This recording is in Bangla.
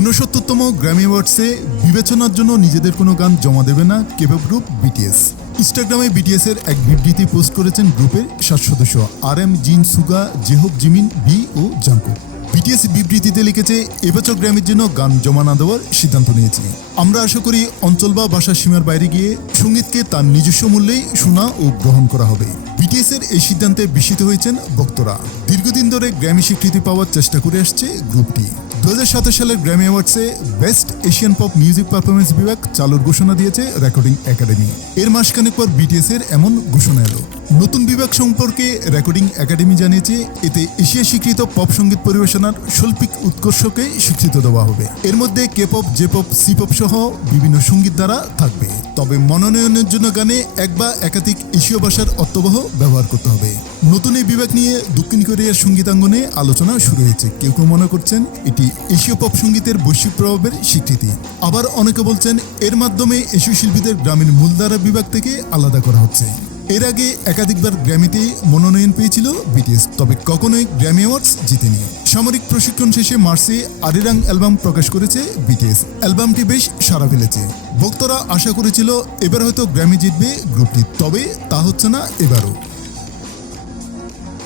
ঊনসত্তরতম গ্র্যামি অ্যাওয়ার্ডসে বিবেচনার জন্য নিজেদের কোনো গান জমা দেবে না কেপপ গ্রুপ বিটিএস। ইনস্টাগ্রামে বিটিএস এর এক বিবৃতি পোস্ট করেছেন গ্রুপের 7 সদস্য RM, জিন, সুগা, জেহোক, জিমিন, বি ও জাঙ্কুক। বিটিএস বিবৃতিতে লিখেছে, এবছর গ্র্যামির জন্য গান জমা না দেওয়ার সিদ্ধান্ত নিয়েছি। আমরা আশা করি অঞ্চল বা ভাষার সীমার বাইরে গিয়ে সঙ্গীতকে তার নিজস্ব মূল্যেই শোনা ও গ্রহণ করা হবে। বিটিএস এর এই সিদ্ধান্তে বিস্মিত হয়েছেন ভক্তরা। দীর্ঘদিন ধরে গ্র্যামি স্বীকৃতি পাওয়ার চেষ্টা করে আসছে গ্রুপটি। 2017 সালের গ্র্যামি অ্যাওয়ার্ডসে best Asian pop music performance বিভাগ চালুর ঘোষণা দিয়েছে রেকর্ডিং একাডেমি। এর মাসখানেক পর বিটিএস এর এমন ঘোষণা এলো। নতুন বিভাগ সম্পর্কে রেকর্ডিং একাডেমি জানিয়েছে, এতে এশিয়া স্বীকৃত পপ সঙ্গীত পরিবেশনার শৈল্পিক উৎকর্ষকে স্বীকৃতি দেওয়া হবে। এর মধ্যে কেপপ, জেপপ, সিপপ সহ বিভিন্ন সঙ্গীত ধারা থাকবে। তবে মনোনয়নের জন্য গানে এক বা একাধিক এশীয় ভাষার অর্থবহ ব্যবহার করতে হবে। নতুন এই বিভাগ নিয়ে দক্ষিণ কোরিয়ার সঙ্গীতাঙ্গনে আলোচনা শুরু হয়েছে। কেউ কেউ মনে করছেন এটি এশীয় পপ সঙ্গীতের বৈশ্বিক প্রভাবের স্বীকৃতি। আবার অনেকে বলছেন এর মাধ্যমে এশীয় শিল্পীদের গ্রামীণ মূলধারা বিভাগ থেকে আলাদা করা হচ্ছে। এর আগে একাধিকবার গ্র্যামিতে মনোনয়ন পেয়েছিল বিটিএস, তবে কখনোই গ্র্যামি অ্যাওয়ার্ডস জিতেনি। সামরিক প্রশিক্ষণ শেষে মার্চে আরিরাং অ্যালবাম প্রকাশ করেছে বিটিএস। অ্যালবামটি বেশ সাড়া ফেলেছে। ভক্তরা আশা করেছিল এবার হয়তো গ্র্যামি জিতবে গ্রুপটি, তবে তা হচ্ছে না এবারও।